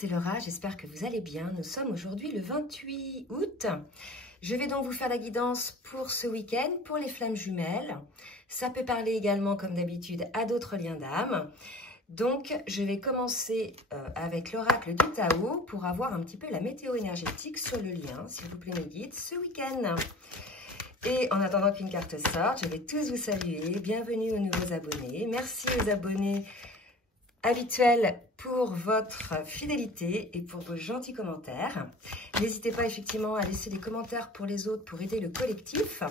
c'est Laura, j'espère que vous allez bien. Nous sommes aujourd'hui le 28 août. Je vais donc vous faire la guidance pour ce week-end, pour les flammes jumelles. Ça peut parler également, comme d'habitude, à d'autres liens d'âme. Donc, je vais commencer avec l'oracle du Tao pour avoir un petit peu la météo énergétique sur le lien, s'il vous plaît mes guides, ce week-end. Et en attendant qu'une carte sorte, je vais tous vous saluer. Bienvenue aux nouveaux abonnés. Merci aux abonnés habituels pour votre fidélité et pour vos gentils commentaires. N'hésitez pas effectivement à laisser des commentaires pour les autres pour aider le collectif.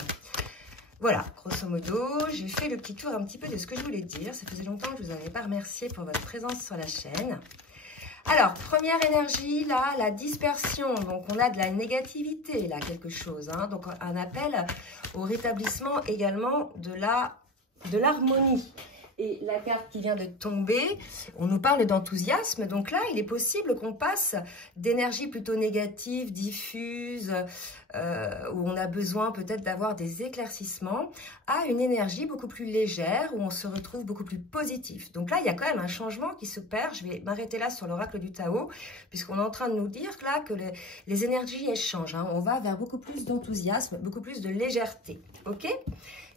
Voilà, grosso modo, j'ai fait le petit tour un petit peu de ce que je voulais dire. Ça faisait longtemps que je ne vous avais pas remercié pour votre présence sur la chaîne. Alors, première énergie, là, la dispersion. Donc, on a de la négativité, là, quelque chose. Hein. Donc, un appel au rétablissement également de l'harmonie. Et la carte qui vient de tomber, on nous parle d'enthousiasme. Donc là, il est possible qu'on passe d'énergie plutôt négative, diffuse, où on a besoin peut-être d'avoir des éclaircissements, à une énergie beaucoup plus légère, où on se retrouve beaucoup plus positif. Donc là, il y a quand même un changement qui s'opère. Je vais m'arrêter là sur l'oracle du Tao, puisqu'on est en train de nous dire là que les énergies, elles changent. Hein. On va vers beaucoup plus d'enthousiasme, beaucoup plus de légèreté. Ok ?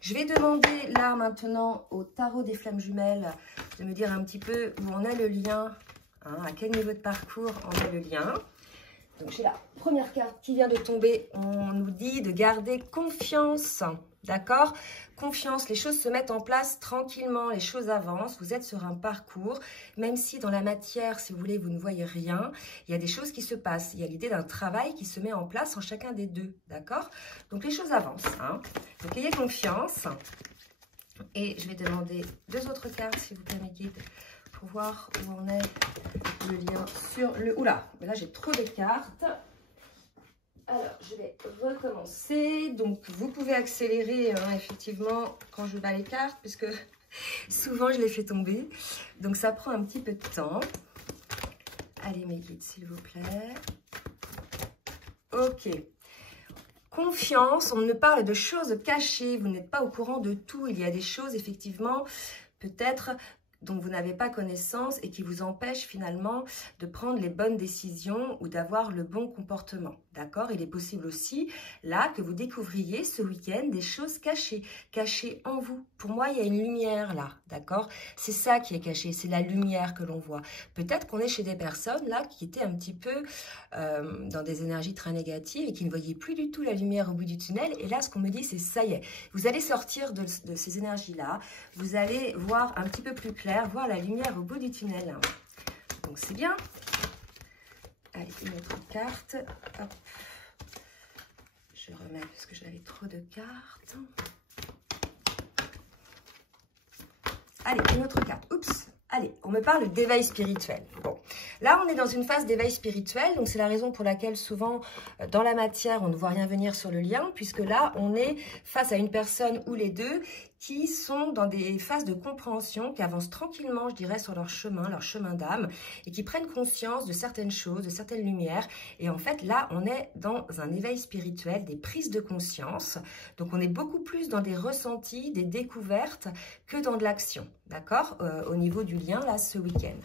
Je vais demander là maintenant au tarot des flammes jumelles de me dire un petit peu où on a le lien, hein, à quel niveau de parcours on a le lien. Donc j'ai la première carte qui vient de tomber, on nous dit de garder confiance, d'accord ? Confiance, les choses se mettent en place tranquillement, les choses avancent, vous êtes sur un parcours, même si dans la matière, si vous voulez, vous ne voyez rien, il y a des choses qui se passent, il y a l'idée d'un travail qui se met en place en chacun des deux, d'accord? Donc les choses avancent, hein. Donc ayez confiance, et je vais demander deux autres cartes, s'il vous plaît mes guides, pour voir où on est le lien sur le... Oula, mais là j'ai trop de cartes. Alors, je vais recommencer. Donc, vous pouvez accélérer, hein, effectivement, quand je bats les cartes, puisque souvent, je les fais tomber. Donc, ça prend un petit peu de temps. Allez, mes guides, s'il vous plaît. Ok. Confiance, on me parle de choses cachées. Vous n'êtes pas au courant de tout. Il y a des choses, effectivement, peut-être dont vous n'avez pas connaissance et qui vous empêchent finalement de prendre les bonnes décisions ou d'avoir le bon comportement. D'accord? Il est possible aussi, là, que vous découvriez ce week-end des choses cachées, cachées en vous. Pour moi, il y a une lumière là, d'accord? C'est ça qui est caché, c'est la lumière que l'on voit. Peut-être qu'on est chez des personnes là qui étaient un petit peu dans des énergies très négatives et qui ne voyaient plus du tout la lumière au bout du tunnel. Et là, ce qu'on me dit, c'est ça y est. Vous allez sortir de ces énergies-là, vous allez voir un petit peu plus clair, voir la lumière au bout du tunnel. Donc, c'est bien. Allez, une autre carte. Hop. Je remets parce que j'avais trop de cartes. Allez, une autre carte. Oups. Allez, on me parle d'éveil spirituel. Bon, là, on est dans une phase d'éveil spirituel. Donc, c'est la raison pour laquelle, souvent, dans la matière, on ne voit rien venir sur le lien. Puisque là, on est face à une personne ou les deux qui sont dans des phases de compréhension, qui avancent tranquillement, je dirais, sur leur chemin d'âme, et qui prennent conscience de certaines choses, de certaines lumières. Et en fait, là, on est dans un éveil spirituel, des prises de conscience. Donc, on est beaucoup plus dans des ressentis, des découvertes, que dans de l'action, d'accord, au niveau du lien, là, ce week-end.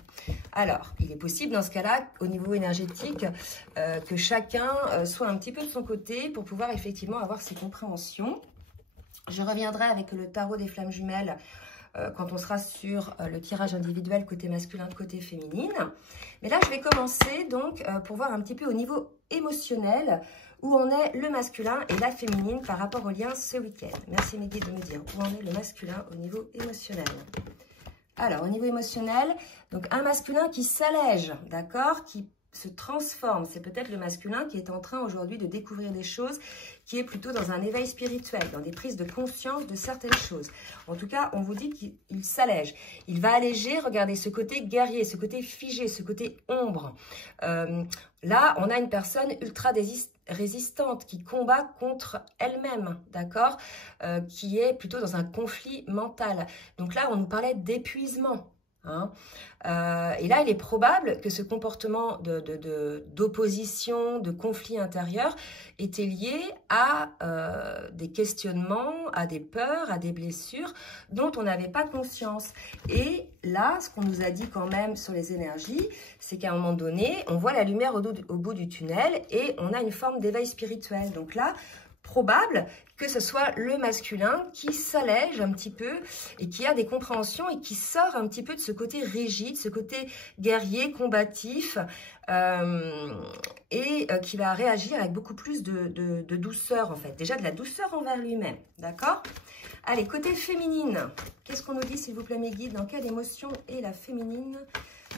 Alors, il est possible, dans ce cas-là, au niveau énergétique, que chacun soit un petit peu de son côté pour pouvoir effectivement avoir ses compréhensions. Je reviendrai avec le tarot des flammes jumelles quand on sera sur le tirage individuel côté masculin, côté féminine. Mais là, je vais commencer donc pour voir un petit peu au niveau émotionnel où en est le masculin et la féminine par rapport au lien ce week-end. Merci mes guides de me dire où en est le masculin au niveau émotionnel. Alors, au niveau émotionnel, donc un masculin qui s'allège, d'accord, qui se transforme. C'est peut-être le masculin qui est en train aujourd'hui de découvrir des choses, qui est plutôt dans un éveil spirituel, dans des prises de conscience de certaines choses. En tout cas, on vous dit qu'il s'allège. Il va alléger, regardez, ce côté guerrier, ce côté figé, ce côté ombre. Là, on a une personne ultra résistante qui combat contre elle-même, d'accord, qui est plutôt dans un conflit mental. Donc là, on nous parlait d'épuisement. Hein. Et là, il est probable que ce comportement d'opposition, de conflit intérieur était lié à des questionnements, à des peurs, à des blessures dont on n'avait pas conscience. Et là, ce qu'on nous a dit quand même sur les énergies, c'est qu'à un moment donné, on voit la lumière au bout du tunnel et on a une forme d'éveil spirituel. Donc là, probable que ce soit le masculin qui s'allège un petit peu et qui a des compréhensions et qui sort un petit peu de ce côté rigide, ce côté guerrier, combatif et qui va réagir avec beaucoup plus de douceur en fait. Déjà de la douceur envers lui-même, d'accord? Allez, côté féminine, qu'est-ce qu'on nous dit s'il vous plaît mes guides? Dans quelle émotion est la féminine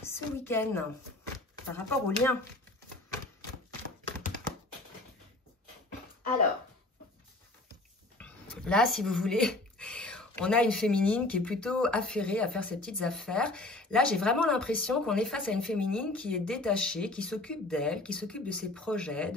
ce week-end par rapport au lien? Alors, là, si vous voulez, on a une féminine qui est plutôt affairée à faire ses petites affaires. Là, j'ai vraiment l'impression qu'on est face à une féminine qui est détachée, qui s'occupe d'elle, qui s'occupe de ses projets,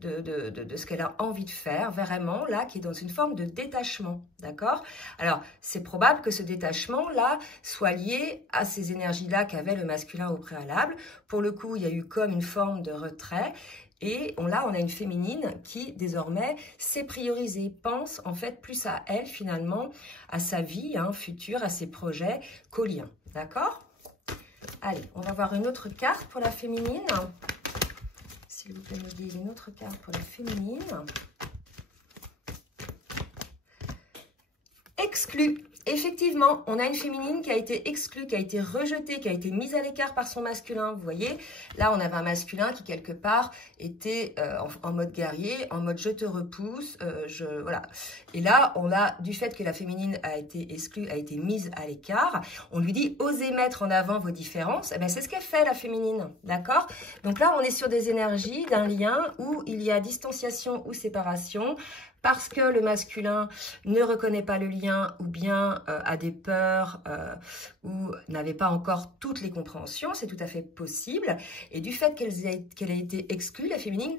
de ce qu'elle a envie de faire, vraiment, là, qui est dans une forme de détachement, d'accord? Alors, c'est probable que ce détachement-là soit lié à ces énergies-là qu'avait le masculin au préalable. Pour le coup, il y a eu comme une forme de retrait. Et là, on a une féminine qui, désormais, s'est priorisée, pense en fait plus à elle, finalement, à sa vie future, à ses projets qu'au lien. D'accord? Allez, on va voir une autre carte pour la féminine. S'il vous plaît, me dites une autre carte pour la féminine. Exclue. Effectivement, on a une féminine qui a été exclue, qui a été rejetée, qui a été mise à l'écart par son masculin. Vous voyez, là, on avait un masculin qui, quelque part, était en mode guerrier, en mode je te repousse, voilà. Et là, on a, du fait que la féminine a été exclue, a été mise à l'écart, on lui dit, osez mettre en avant vos différences. Eh bien, c'est ce qu'elle fait, la féminine, d'accord? Donc là, on est sur des énergies d'un lien où il y a distanciation ou séparation, parce que le masculin ne reconnaît pas le lien ou bien a des peurs ou n'avait pas encore toutes les compréhensions, c'est tout à fait possible. Et du fait qu'elle a été exclue, la féminine,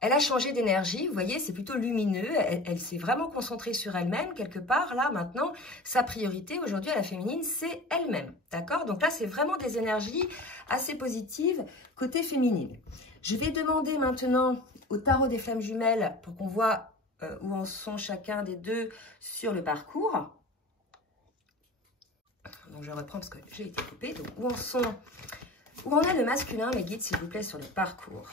elle a changé d'énergie, vous voyez, c'est plutôt lumineux, elle s'est vraiment concentrée sur elle-même, quelque part, là, maintenant, sa priorité aujourd'hui à la féminine, c'est elle-même, d'accord? Donc là, c'est vraiment des énergies assez positives côté féminine. Je vais demander maintenant au tarot des flammes jumelles pour qu'on voit où en sont chacun des deux sur le parcours. Donc je reprends parce que j'ai été coupée. Donc où en est le masculin, mes guides, s'il vous plaît, sur le parcours?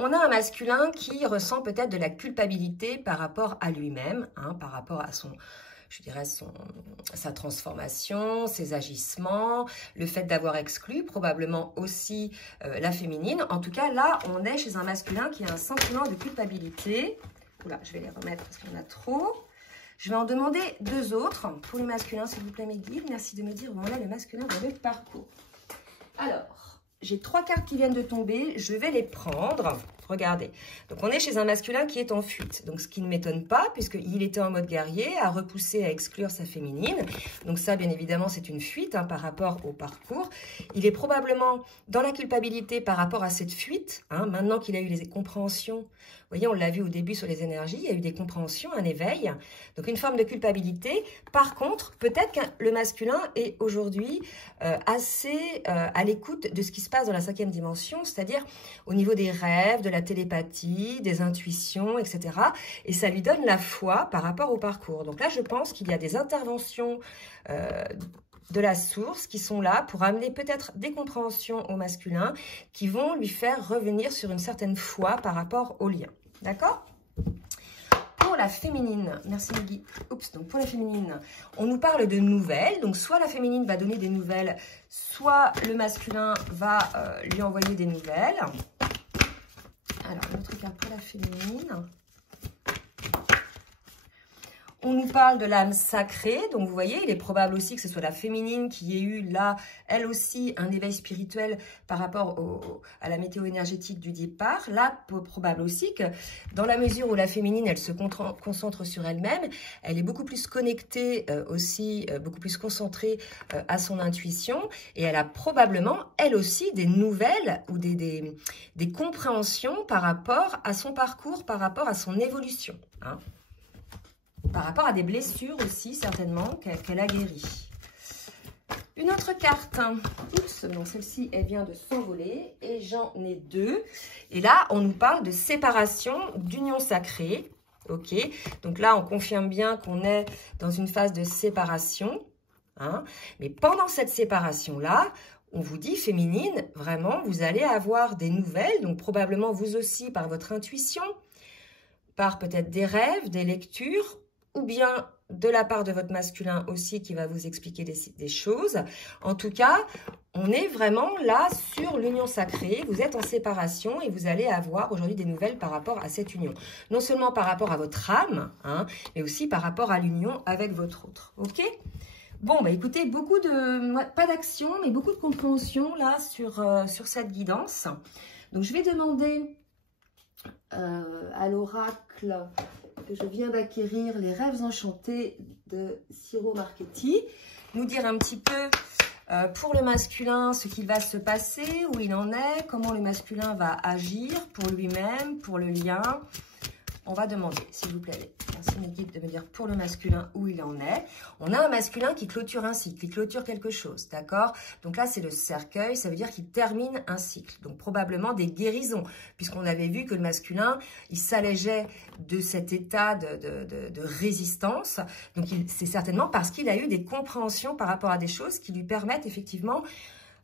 On a un masculin qui ressent peut-être de la culpabilité par rapport à lui-même, par rapport à son, je dirais, sa transformation, ses agissements, le fait d'avoir exclu, probablement aussi la féminine. En tout cas, là, on est chez un masculin qui a un sentiment de culpabilité. Oula, je vais les remettre parce qu'il y en a trop. Je vais en demander deux autres pour les masculins, s'il vous plaît, mes guides. Merci de me dire où on est le masculin dans le parcours. Alors, j'ai 3 cartes qui viennent de tomber. Je vais les prendre. Regardez. Donc, on est chez un masculin qui est en fuite. Donc, ce qui ne m'étonne pas, puisqu'il était en mode guerrier, à repousser, à exclure sa féminine. Donc, ça, bien évidemment, c'est une fuite par rapport au parcours. Il est probablement dans la culpabilité par rapport à cette fuite. Maintenant qu'il a eu les compréhensions. Vous voyez, on l'a vu au début sur les énergies. Il y a eu des compréhensions, un éveil. Donc, une forme de culpabilité. Par contre, peut-être que le masculin est aujourd'hui assez à l'écoute de ce qui se passe dans la 5e dimension, c'est-à-dire au niveau des rêves, de la télépathie, des intuitions, etc. Et ça lui donne la foi par rapport au parcours. Donc là, je pense qu'il y a des interventions de la source qui sont là pour amener peut-être des compréhensions au masculin qui vont lui faire revenir sur une certaine foi par rapport au lien. D'accord ? Pour la féminine, merci Maggie. Oups, donc pour la féminine, on nous parle de nouvelles. Donc soit la féminine va donner des nouvelles, soit le masculin va lui envoyer des nouvelles. Alors, une autre carte pour la féminine. On nous parle de l'âme sacrée, donc vous voyez, il est probable aussi que ce soit la féminine qui ait eu là, elle aussi, un éveil spirituel par rapport à la météo énergétique du départ. Là, probable aussi que dans la mesure où la féminine, elle se concentre sur elle-même, elle est beaucoup plus connectée aussi, beaucoup plus concentrée à son intuition, et elle a probablement, elle aussi, des nouvelles ou des compréhensions par rapport à son parcours, par rapport à son évolution, par rapport à des blessures aussi, certainement, qu'elle a guéries. Une autre carte. Oups, donc celle-ci, elle vient de s'envoler. Et j'en ai deux. Et là, on nous parle de séparation, d'union sacrée. Ok, donc là, on confirme bien qu'on est dans une phase de séparation. Hein. Mais pendant cette séparation-là, on vous dit, féminine, vraiment, vous allez avoir des nouvelles. Donc probablement vous aussi par votre intuition, par peut-être des rêves, des lectures, ou bien de la part de votre masculin aussi qui va vous expliquer des choses. En tout cas, on est vraiment là sur l'union sacrée. Vous êtes en séparation et vous allez avoir aujourd'hui des nouvelles par rapport à cette union. Non seulement par rapport à votre âme, hein, mais aussi par rapport à l'union avec votre autre. Ok ? Bon, bah écoutez, beaucoup de, pas d'action, mais beaucoup de compréhension là sur cette guidance. Donc, je vais demander à l'oracle que je viens d'acquérir, les rêves enchantés de Ciro Marchetti, nous dire un petit peu pour le masculin ce qu'il va se passer, où il en est, comment le masculin va agir pour lui-même, pour le lien. On va demander, s'il vous plaît, merci mes guides de me dire pour le masculin où il en est. On a un masculin qui clôture un cycle, qui clôture quelque chose, d'accord? Donc là, c'est le cercueil, ça veut dire qu'il termine un cycle. Donc probablement des guérisons, puisqu'on avait vu que le masculin, il s'allégeait de cet état de résistance. Donc c'est certainement parce qu'il a eu des compréhensions par rapport à des choses qui lui permettent effectivement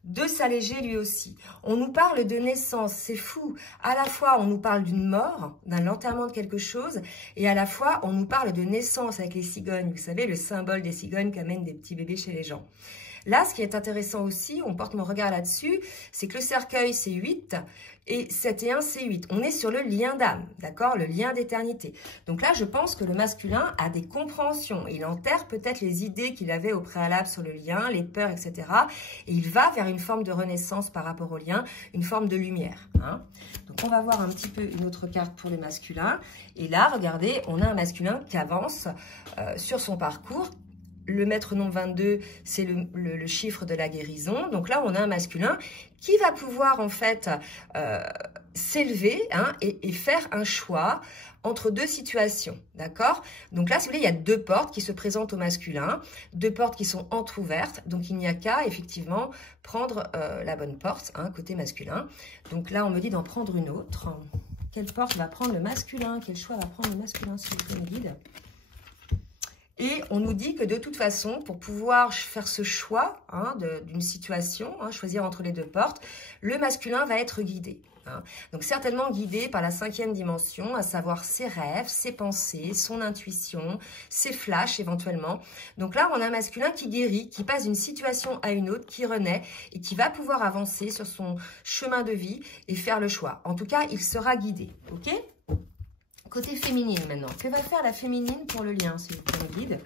de s'alléger lui aussi. On nous parle de naissance, c'est fou. À la fois, on nous parle d'une mort, d'un enterrement de quelque chose, et à la fois, on nous parle de naissance avec les cigognes. Vous savez, le symbole des cigognes qui amènent des petits bébés chez les gens. Là, ce qui est intéressant aussi, on porte mon regard là-dessus, c'est que le cercueil, c'est 8, et 7 et 1, c'est 8. On est sur le lien d'âme, d'accord? Le lien d'éternité. Donc là, je pense que le masculin a des compréhensions. Il enterre peut-être les idées qu'il avait au préalable sur le lien, les peurs, etc. Et il va vers une forme de renaissance par rapport au lien, une forme de lumière. Hein. Donc, on va voir un petit peu une autre carte pour le masculin. Et là, regardez, on a un masculin qui avance sur son parcours. Le maître nom 22, c'est le chiffre de la guérison. Donc là, on a un masculin qui va pouvoir en fait s'élever hein, et faire un choix entre deux situations, d'accord? Donc là, si vous voulez, il y a deux portes qui se présentent au masculin, deux portes qui sont entrouvertes. Donc il n'y a qu'à effectivement prendre la bonne porte, hein, côté masculin. Donc là, on me dit d'en prendre une autre. Quelle porte va prendre le masculin? Quel choix va prendre le masculin, s'il vous plaît, mes guides? Et on nous dit que de toute façon, pour pouvoir faire ce choix hein, d'une situation, hein, choisir entre les deux portes, le masculin va être guidé. Hein. Donc certainement guidé par la 5e dimension, à savoir ses rêves, ses pensées, son intuition, ses flashs éventuellement. Donc là, on a un masculin qui guérit, qui passe d'une situation à une autre, qui renaît et qui va pouvoir avancer sur son chemin de vie et faire le choix. En tout cas, il sera guidé. Ok ? Côté féminine maintenant. Que va faire la féminine pour le lien, s'il vous plaît, mes guides?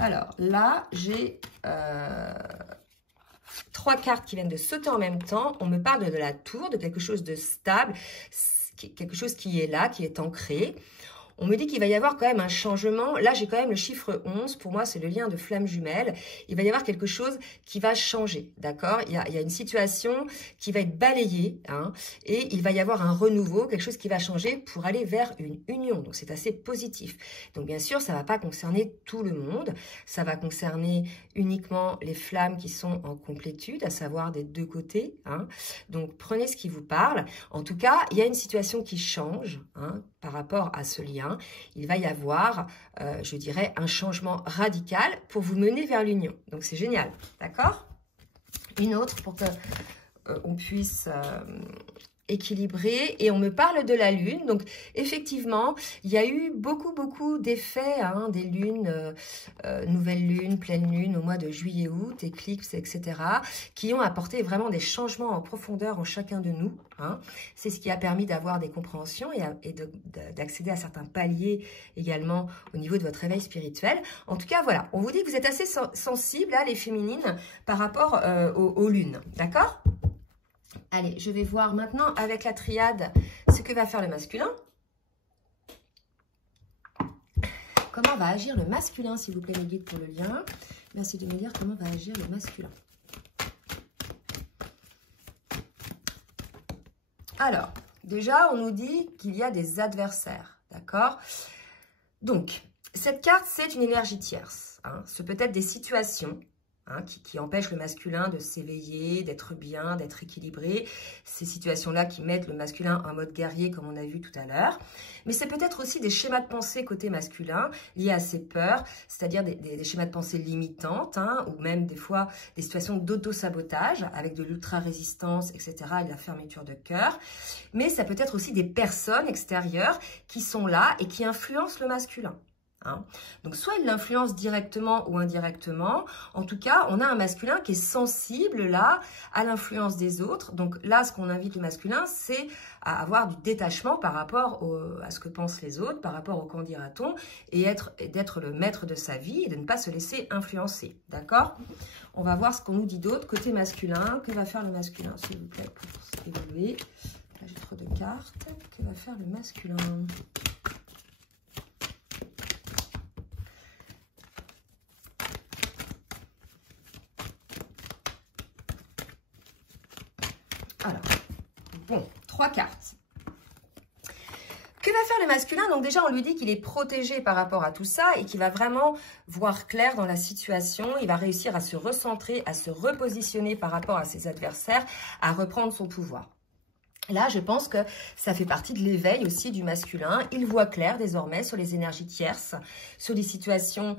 Alors, là, j'ai 3 cartes qui viennent de sauter en même temps. On me parle de la tour, de quelque chose de stable, quelque chose qui est là, qui est ancré. On me dit qu'il va y avoir quand même un changement. Là, j'ai quand même le chiffre 11. Pour moi, c'est le lien de flamme jumelle. Il va y avoir quelque chose qui va changer, d'accord? Il y a une situation qui va être balayée, hein, et il va y avoir un renouveau, quelque chose qui va changer pour aller vers une union. Donc, c'est assez positif. Donc, bien sûr, ça ne va pas concerner tout le monde. Ça va concerner uniquement les flammes qui sont en complétude, à savoir des deux côtés. Hein. Donc, prenez ce qui vous parle. En tout cas, il y a une situation qui change hein, par rapport à ce lien. Il va y avoir, je dirais, un changement radical pour vous mener vers l'union. Donc, c'est génial, d'accord? Une autre pour que on puisse équilibré et on me parle de la lune. Donc effectivement, il y a eu beaucoup d'effets, hein, des lunes, nouvelle lune, pleine lune au mois de juillet, août, éclipses, etc. qui ont apporté vraiment des changements en profondeur en chacun de nous. Hein. C'est ce qui a permis d'avoir des compréhensions et d'accéder à certains paliers également au niveau de votre réveil spirituel. En tout cas, voilà, on vous dit que vous êtes assez sensibles, là, les féminines, par rapport aux lunes. D'accord ? Allez, je vais voir maintenant avec la triade ce que va faire le masculin. Comment va agir le masculin, s'il vous plaît, mes guides, pour le lien. Merci de me dire comment va agir le masculin. Alors, déjà, on nous dit qu'il y a des adversaires, d'accord? Donc, cette carte, c'est une énergie tierce. Hein. Ce peut être des situations hein, qui empêchent le masculin de s'éveiller, d'être bien, d'être équilibré. Ces situations-là qui mettent le masculin en mode guerrier, comme on a vu tout à l'heure. Mais c'est peut-être aussi des schémas de pensée côté masculin, liés à ses peurs, c'est-à-dire des schémas de pensée limitantes, hein, ou même des fois des situations d'auto-sabotage, avec de l'ultra-résistance, etc., et de la fermeture de cœur. Mais ça peut être aussi des personnes extérieures qui sont là et qui influencent le masculin. Hein. Donc, soit il l'influence directement ou indirectement. En tout cas, on a un masculin qui est sensible là à l'influence des autres. Donc là, ce qu'on invite le masculin, c'est à avoir du détachement par rapport à ce que pensent les autres, par rapport au qu'en dira-t-on, et d'être le maître de sa vie et de ne pas se laisser influencer. D'accord? On va voir ce qu'on nous dit d'autre côté masculin. Que va faire le masculin, s'il vous plaît, pour évoluer? Là, j'ai trop de cartes. Que va faire le masculin? Alors, bon, 3 cartes. Que va faire le masculin? Donc déjà, on lui dit qu'il est protégé par rapport à tout ça et qu'il va vraiment voir clair dans la situation. Il va réussir à se recentrer, à se repositionner par rapport à ses adversaires, à reprendre son pouvoir. Là, je pense que ça fait partie de l'éveil aussi du masculin. Il voit clair désormais sur les énergies tierces, sur les situations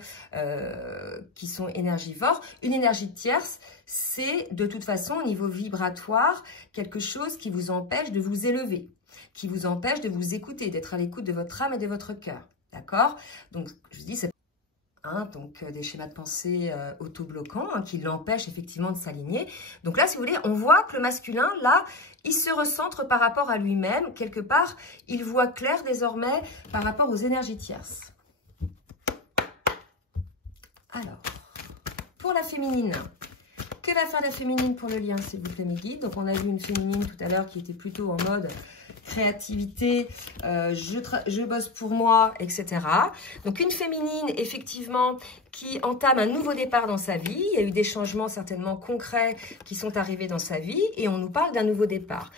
qui sont énergivores. Une énergie tierce, c'est de toute façon au niveau vibratoire quelque chose qui vous empêche de vous élever, qui vous empêche de vous écouter, d'être à l'écoute de votre âme et de votre cœur. D'accord? Donc, je vous dis, c'est donc des schémas de pensée auto-bloquants qui l'empêchent effectivement de s'aligner. Donc là, si vous voulez, on voit que le masculin, là, il se recentre par rapport à lui-même. Quelque part, il voit clair désormais par rapport aux énergies tierces. Alors, pour la féminine, que va faire la féminine pour le lien, s'il vous plaît, mes guides? Donc, on a vu une féminine tout à l'heure qui était plutôt en mode créativité, je bosse pour moi, etc. Donc, une féminine, effectivement, qui entame un nouveau départ dans sa vie. Il y a eu des changements certainement concrets qui sont arrivés dans sa vie et on nous parle d'un nouveau départ.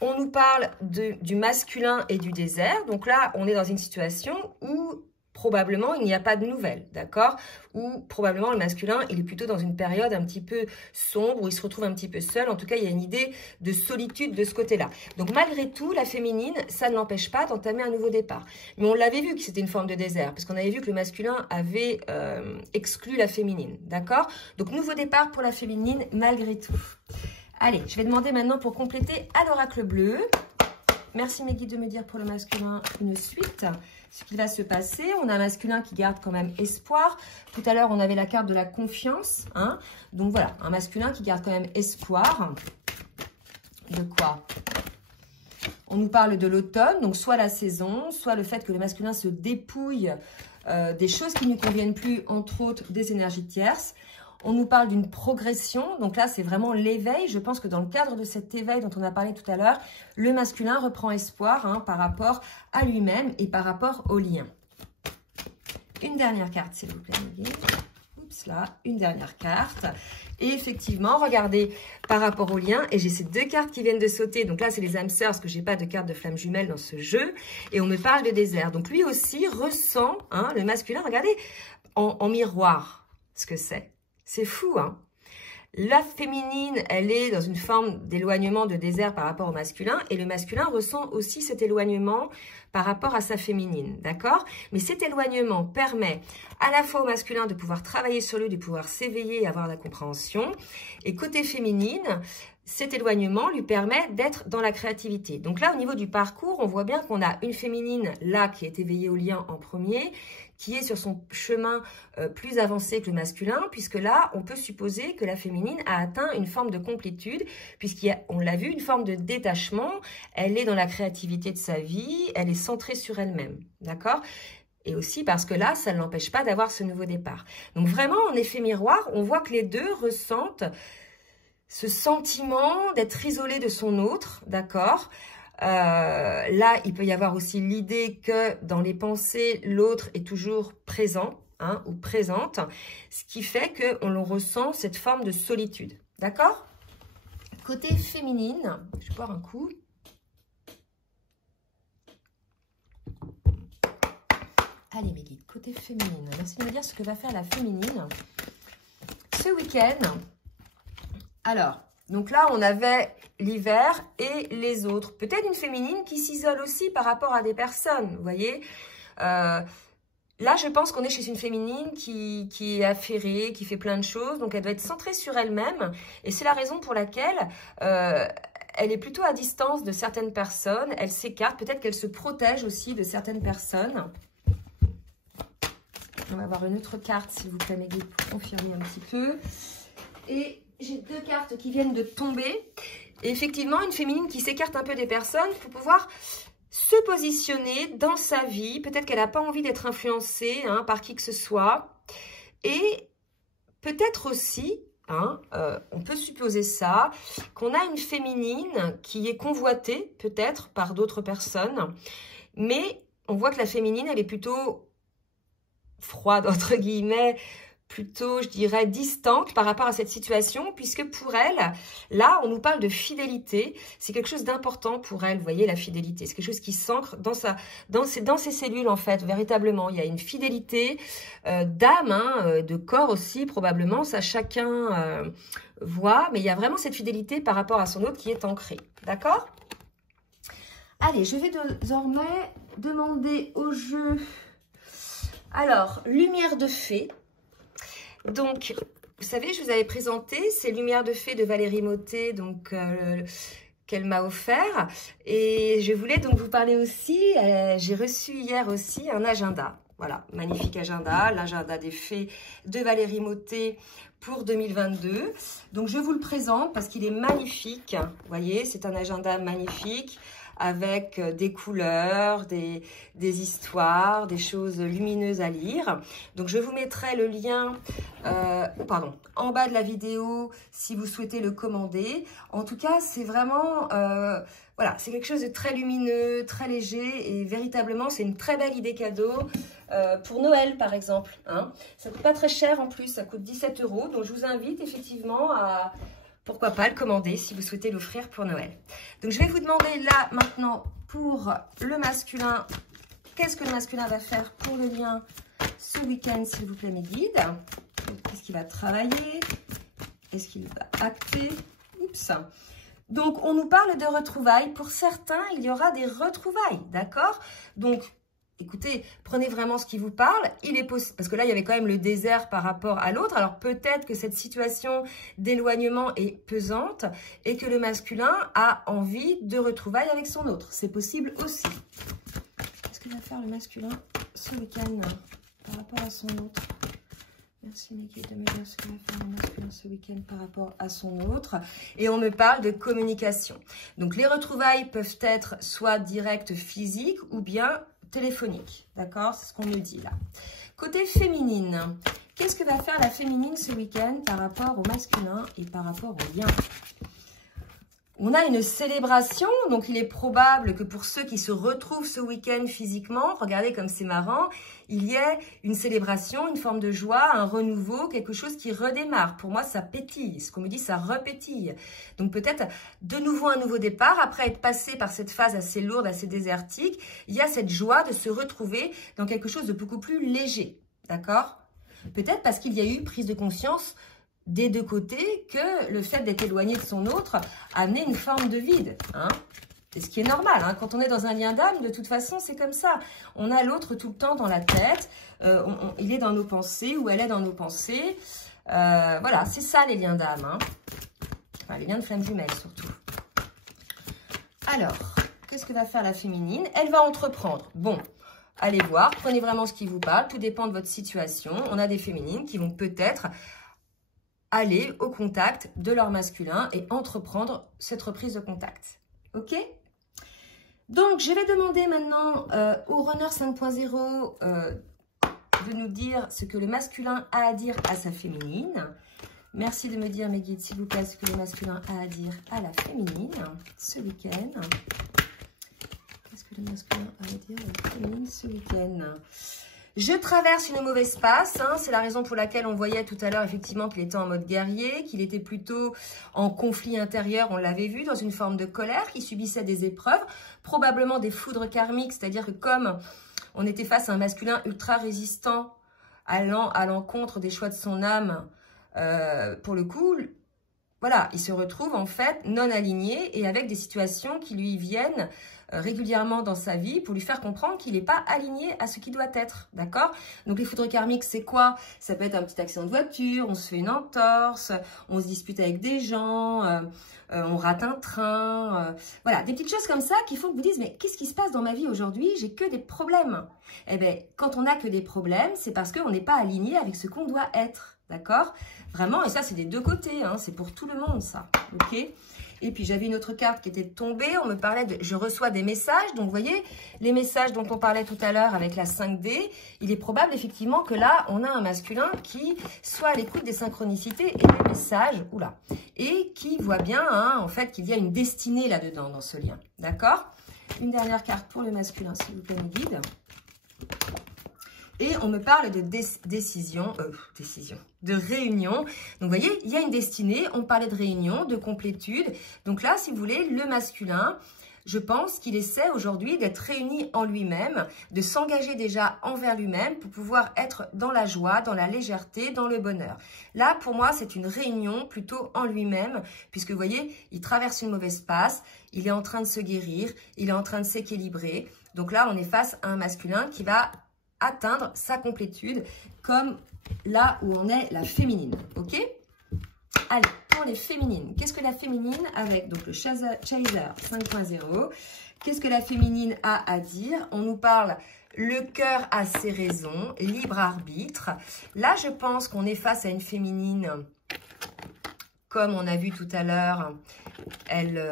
On nous parle du masculin et du désert. Donc là, on est dans une situation où probablement, il n'y a pas de nouvelles, d'accord? Ou probablement, le masculin, il est plutôt dans une période un petit peu sombre, où il se retrouve un petit peu seul. En tout cas, il y a une idée de solitude de ce côté-là. Donc, malgré tout, la féminine, ça ne l'empêche pas d'entamer un nouveau départ. Mais on l'avait vu que c'était une forme de désert, parce qu'on avait vu que le masculin avait exclu la féminine, d'accord? Donc, nouveau départ pour la féminine, malgré tout. Allez, je vais demander maintenant pour compléter à l'oracle bleu. Merci mes guides de me dire pour le masculin une suite. Ce qui va se passer, on a un masculin qui garde quand même espoir. Tout à l'heure, on avait la carte de la confiance. Hein. Donc voilà, un masculin qui garde quand même espoir. De quoi? On nous parle de l'automne, donc soit la saison, soit le fait que le masculin se dépouille des choses qui ne lui conviennent plus, entre autres des énergies tierces. On nous parle d'une progression, donc là c'est vraiment l'éveil. Je pense que dans le cadre de cet éveil dont on a parlé tout à l'heure, le masculin reprend espoir par rapport à lui-même et par rapport au lien. Une dernière carte s'il vous plaît. Oups là, une dernière carte. Et effectivement, regardez par rapport au lien, et j'ai ces 2 cartes qui viennent de sauter. Donc là c'est les âmes sœurs parce que j'ai pas de carte de flamme jumelle dans ce jeu. Et on me parle de désert. Donc lui aussi ressent, le masculin, regardez, en miroir ce que c'est. C'est fou, hein? La féminine, elle est dans une forme d'éloignement de désert par rapport au masculin. Et le masculin ressent aussi cet éloignement par rapport à sa féminine, d'accord? Mais cet éloignement permet à la fois au masculin de pouvoir travailler sur lui, de pouvoir s'éveiller et avoir la compréhension. Et côté féminine, cet éloignement lui permet d'être dans la créativité. Donc là, au niveau du parcours, on voit bien qu'on a une féminine là qui est éveillée au lien en premier, qui est sur son chemin plus avancé que le masculin, puisque là, on peut supposer que la féminine a atteint une forme de complétude, puisqu'on l'a vu, une forme de détachement. Elle est dans la créativité de sa vie, elle est centrée sur elle-même, d'accord ? Et aussi parce que là, ça ne l'empêche pas d'avoir ce nouveau départ. Donc vraiment, en effet miroir, on voit que les deux ressentent ce sentiment d'être isolé de son autre, d'accord ? Là, il peut y avoir aussi l'idée que dans les pensées, l'autre est toujours présent ou présente, ce qui fait qu'on ressent cette forme de solitude, d'accord? Côté féminine, je vais boire un coup. Allez mes guides, côté féminine, merci de me dire ce que va faire la féminine ce week-end, alors, donc là, on avait l'hiver et les autres. Peut-être une féminine qui s'isole aussi par rapport à des personnes, vous voyez. Là, je pense qu'on est chez une féminine qui est affairée, qui fait plein de choses. Donc, elle doit être centrée sur elle-même. Et c'est la raison pour laquelle elle est plutôt à distance de certaines personnes. Elle s'écarte. Peut-être qu'elle se protège aussi de certaines personnes. On va avoir une autre carte, s'il vous plaît, mes guides, pour confirmer un petit peu. Et j'ai deux cartes qui viennent de tomber. Et effectivement, une féminine qui s'écarte un peu des personnes pour pouvoir se positionner dans sa vie. Peut-être qu'elle n'a pas envie d'être influencée par qui que ce soit. Et peut-être aussi, on peut supposer ça, qu'on a une féminine qui est convoitée peut-être par d'autres personnes. Mais on voit que la féminine, elle est plutôt froide, entre guillemets, plutôt, je dirais, distante par rapport à cette situation, puisque pour elle, là, on nous parle de fidélité. C'est quelque chose d'important pour elle, vous voyez, la fidélité. C'est quelque chose qui s'ancre dans ses cellules, en fait, véritablement. Il y a une fidélité d'âme, de corps aussi, probablement. Ça, chacun voit. Mais il y a vraiment cette fidélité par rapport à son autre qui est ancrée. D'accord? Allez, je vais désormais demander au jeu... Alors, lumière de fée. Donc, vous savez, je vous avais présenté ces lumières de fée de Valérie Mottet, donc qu'elle m'a offert. Et je voulais donc vous parler aussi, j'ai reçu hier aussi un agenda. Voilà, magnifique agenda, l'agenda des fées de Valérie Mottet pour 2022. Donc, je vous le présente parce qu'il est magnifique. Vous voyez, c'est un agenda magnifique, avec des couleurs, des histoires, des choses lumineuses à lire. Donc, je vous mettrai le lien en bas de la vidéo si vous souhaitez le commander. En tout cas, c'est vraiment... voilà, c'est quelque chose de très lumineux, très léger et véritablement, c'est une très belle idée cadeau pour Noël, par exemple. Ça coûte pas très cher en plus, ça coûte 17 €. Donc, je vous invite effectivement à... Pourquoi pas le commander si vous souhaitez l'offrir pour Noël. Donc, je vais vous demander là, maintenant, pour le masculin, qu'est-ce que le masculin va faire pour le lien ce week-end, s'il vous plaît, mes guides. Qu'est-ce qu'il va travailler? Est-ce qu'il va acter? Oups. Donc, on nous parle de retrouvailles. Pour certains, il y aura des retrouvailles, d'accord? Donc, écoutez, prenez vraiment ce qui vous parle. Il est possible, parce que là, il y avait quand même le désert par rapport à l'autre. Alors, peut-être que cette situation d'éloignement est pesante et que le masculin a envie de retrouvailles avec son autre. C'est possible aussi. Qu'est-ce que va faire le masculin ce week-end par rapport à son autre? Merci, mes guides, de me dire ce que va faire le masculin ce week-end par rapport à son autre. Et on me parle de communication. Donc, les retrouvailles peuvent être soit directes physiques ou bien téléphonique, d'accord? C'est ce qu'on me dit là. Côté féminine, qu'est-ce que va faire la féminine ce week-end par rapport au masculin et par rapport au lien? On a une célébration, donc il est probable que pour ceux qui se retrouvent ce week-end physiquement, regardez comme c'est marrant, il y ait une célébration, une forme de joie, un renouveau, quelque chose qui redémarre. Pour moi, ça pétille. Ce qu'on me dit, ça repétille. Donc peut-être de nouveau un nouveau départ. Après être passé par cette phase assez lourde, assez désertique, il y a cette joie de se retrouver dans quelque chose de beaucoup plus léger. D'accord? Peut-être parce qu'il y a eu prise de conscience des deux côtés que le fait d'être éloigné de son autre amenait une forme de vide. C'est ce qui est normal. Quand on est dans un lien d'âme, de toute façon, c'est comme ça. On a l'autre tout le temps dans la tête. Il est dans nos pensées ou elle est dans nos pensées. Voilà, c'est ça les liens d'âme. Enfin, les liens de flammes jumelles surtout. Alors, qu'est-ce que va faire la féminine? Elle va entreprendre. Bon, allez voir. Prenez vraiment ce qui vous parle. Tout dépend de votre situation. On a des féminines qui vont peut-être aller au contact de leur masculin et entreprendre cette reprise de contact. Ok? Donc, je vais demander maintenant au runner 5.0 de nous dire ce que le masculin a à dire à sa féminine. Merci de me dire, mes guides, s'il vous plaît, ce que le masculin a à dire à la féminine ce week-end. Qu'est-ce que le masculin a à dire à la féminine ce week-end? Je traverse une mauvaise passe, c'est la raison pour laquelle on voyait tout à l'heure effectivement qu'il était en mode guerrier, qu'il était plutôt en conflit intérieur, on l'avait vu, dans une forme de colère, qu'il subissait des épreuves, probablement des foudres karmiques, c'est-à-dire que comme on était face à un masculin ultra résistant, allant à l'encontre des choix de son âme, pour le coup, voilà, il se retrouve en fait non aligné et avec des situations qui lui viennent régulièrement dans sa vie pour lui faire comprendre qu'il n'est pas aligné à ce qui doit être, d'accord? Donc les foudres karmiques, c'est quoi? Ça peut être un petit accident de voiture, on se fait une entorse, on se dispute avec des gens, on rate un train, voilà, des petites choses comme ça qui font que vous dites, mais qu'est-ce qui se passe dans ma vie aujourd'hui? J'ai que des problèmes. Eh bien, quand on n'a que des problèmes, c'est parce qu'on n'est pas aligné avec ce qu'on doit être, d'accord? Vraiment, et ça, c'est des deux côtés, hein, c'est pour tout le monde, ça, ok? Et puis, j'avais une autre carte qui était tombée, on me parlait de « je reçois des messages ». Donc, vous voyez, les messages dont on parlait tout à l'heure avec la 5D, il est probable, effectivement, que là, on a un masculin qui soit à l'écoute des synchronicités et des messages, oula, et qui voit bien, hein, en fait, qu'il y a une destinée là-dedans, dans ce lien, d'accord? Une dernière carte pour le masculin, s'il vous plaît, mes guides. Et on me parle de de réunion. Donc, vous voyez, il y a une destinée. On parlait de réunion, de complétude. Donc là, si vous voulez, le masculin, je pense qu'il essaie aujourd'hui d'être réuni en lui-même, de s'engager déjà envers lui-même pour pouvoir être dans la joie, dans la légèreté, dans le bonheur. Là, pour moi, c'est une réunion plutôt en lui-même, puisque vous voyez, il traverse une mauvaise passe, il est en train de se guérir, il est en train de s'équilibrer. Donc là, on est face à un masculin qui va atteindre sa complétude, comme là où on est la féminine, ok? Allez, pour les féminines, qu'est-ce que la féminine avec donc le Chaser 5.0, qu'est-ce que la féminine a à dire? On nous parle le cœur a ses raisons, libre arbitre. Là, je pense qu'on est face à une féminine, comme on a vu tout à l'heure, elle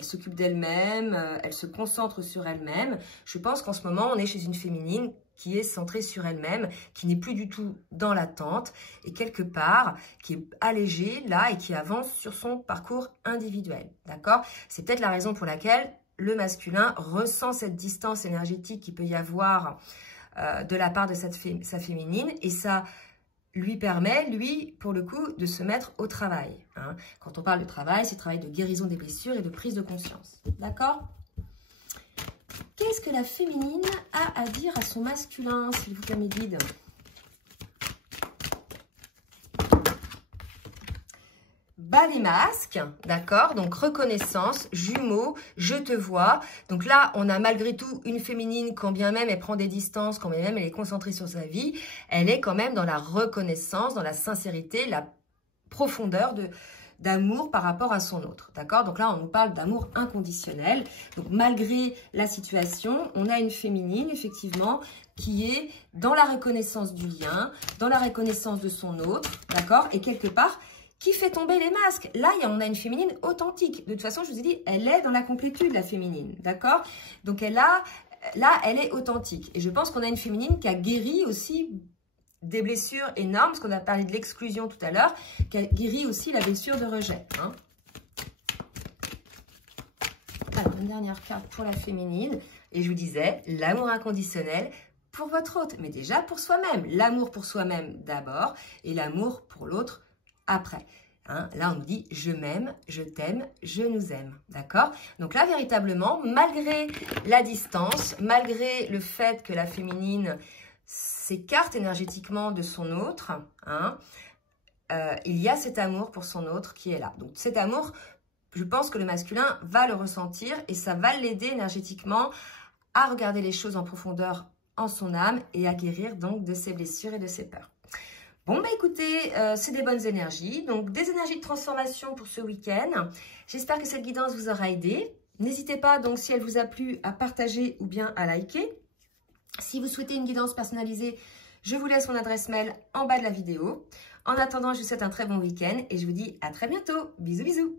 s'occupe d'elle-même, elle se concentre sur elle-même. Je pense qu'en ce moment, on est chez une féminine qui est centrée sur elle-même, qui n'est plus du tout dans l'attente et quelque part qui est allégée là et qui avance sur son parcours individuel. D'accord? C'est peut-être la raison pour laquelle le masculin ressent cette distance énergétique qu'il peut y avoir de la part de sa féminine et ça lui permet, lui, pour le coup, de se mettre au travail. Hein. Quand on parle de travail, c'est travail de guérison des blessures et de prise de conscience. D'accord? Qu'est-ce que la féminine a à dire à son masculin, s'il vous plaît, mes guides? Bas les masques, d'accord? Donc, reconnaissance, jumeaux, je te vois. Donc là, on a malgré tout une féminine, quand bien même elle prend des distances, quand bien même elle est concentrée sur sa vie, elle est quand même dans la reconnaissance, dans la sincérité, la profondeur d'amour par rapport à son autre, d'accord? Donc là, on nous parle d'amour inconditionnel. Donc, malgré la situation, on a une féminine, effectivement, qui est dans la reconnaissance du lien, dans la reconnaissance de son autre, d'accord? Et quelque part, qui fait tomber les masques. Là, on a une féminine authentique. De toute façon, je vous ai dit, elle est dans la complétude, la féminine, d'accord? Donc, là, elle est authentique. Et je pense qu'on a une féminine qui a guéri aussi des blessures énormes, parce qu'on a parlé de l'exclusion tout à l'heure, qui a guéri aussi la blessure de rejet. Hein. Alors, une dernière carte pour la féminine. Et je vous disais, l'amour inconditionnel pour votre autre, mais déjà pour soi-même. L'amour pour soi-même d'abord et l'amour pour l'autre après. Hein, là, on nous dit « je m'aime, je t'aime, je nous aime ». D'accord? Donc là, véritablement, malgré la distance, malgré le fait que la féminine s'écarte énergétiquement de son autre, hein, il y a cet amour pour son autre qui est là. Donc cet amour, je pense que le masculin va le ressentir et ça va l'aider énergétiquement à regarder les choses en profondeur en son âme et à guérir donc de ses blessures et de ses peurs. Bon, bah écoutez, c'est des bonnes énergies, donc des énergies de transformation pour ce week-end. J'espère que cette guidance vous aura aidé. N'hésitez pas, donc, si elle vous a plu, à partager ou bien à liker. Si vous souhaitez une guidance personnalisée, je vous laisse mon adresse mail en bas de la vidéo. En attendant, je vous souhaite un très bon week-end et je vous dis à très bientôt. Bisous, bisous.